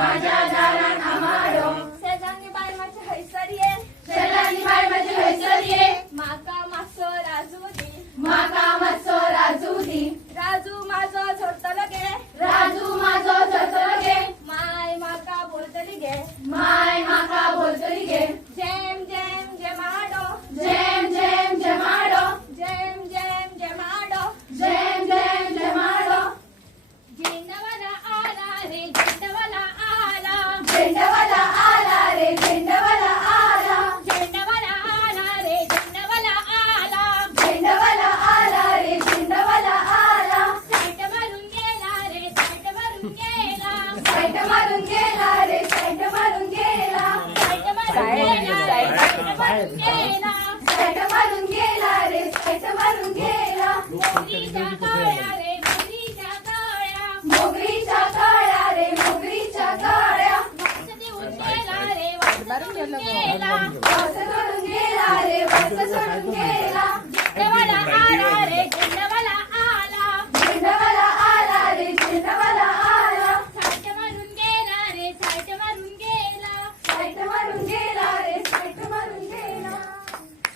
माझ्या दारान आमाडो शेजानी ये शेजानी बाय माझी राजू दी. मारून गेला रे साईट मारून मोगरीच्या काळ्या रे मोगरीच्या काळ्या. गेला. 再见。